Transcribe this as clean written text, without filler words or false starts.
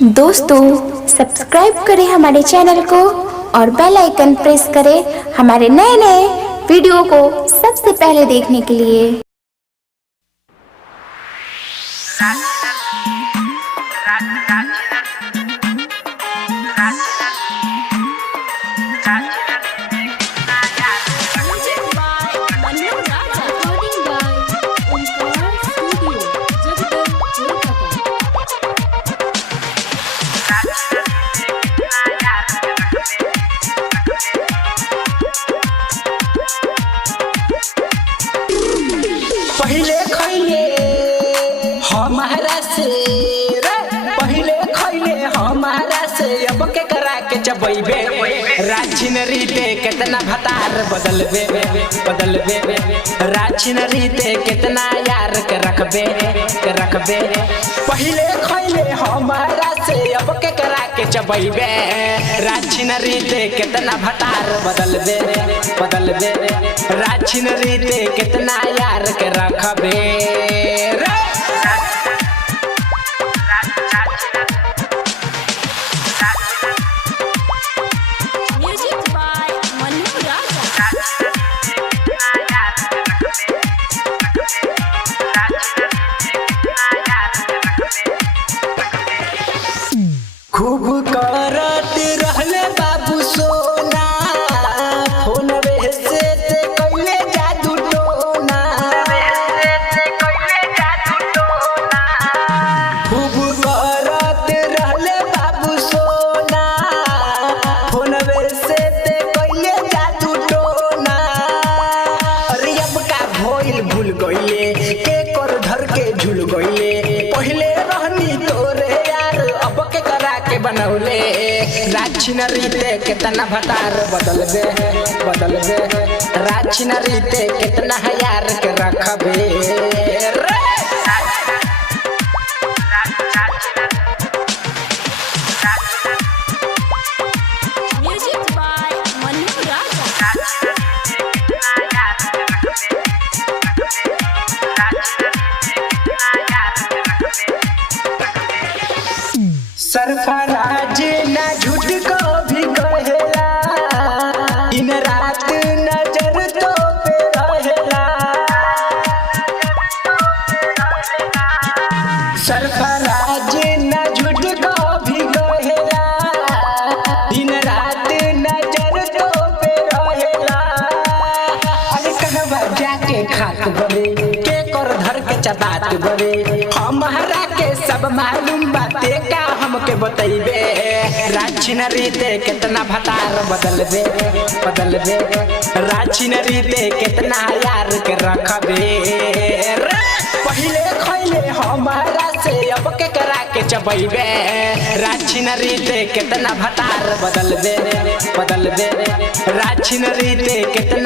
दोस्तों सब्सक्राइब करें हमारे चैनल को और बेल आइकन प्रेस करें हमारे नए नए वीडियो को सबसे पहले देखने के लिए। पहले खैले हमारा से पहले खैले हमारा से अब के करा के चबैबे राछिन रीते कितना भतार बदलबे राछिन रीते कितना यार के रखबे पहले खैले हमारा से अब के करा के चबैबे राछिन रीते कितना भतार बदलबे राछिन रीते कितना यार के रखबे खूब करत रहले बाबू सोना फोन से ते कइले जादू टोना खूब करत रहले बाबू सोना फोन से ते कइले जादू टोना अरे अब का भइल भूल गइले के कर धर के झूल गइले पहले रहनी तोरे यार अब के करा के बनौले राछिन रीते कितना भतार बदलबे राछिन रीते कितना यार के रखबे सरफराज ना झूठ को भी कहेला दिन रात नजर तो पे रहेला सरफराज ना झूठ को भी कहेला दिन रात नजर तो पे रहेला अरे कहवा जाके खात बरे के कर धर के चबात बरे हमारा के सब मालूम बाते का हमके बतैबे राछिन रीते कितना भतार बदलबे राछिन रीते कितना यार के रखबे पहले खैले हमारा से अब के करा के चबैबे राछिन रीते कितना भतार बदलबे राछिन रीते कितना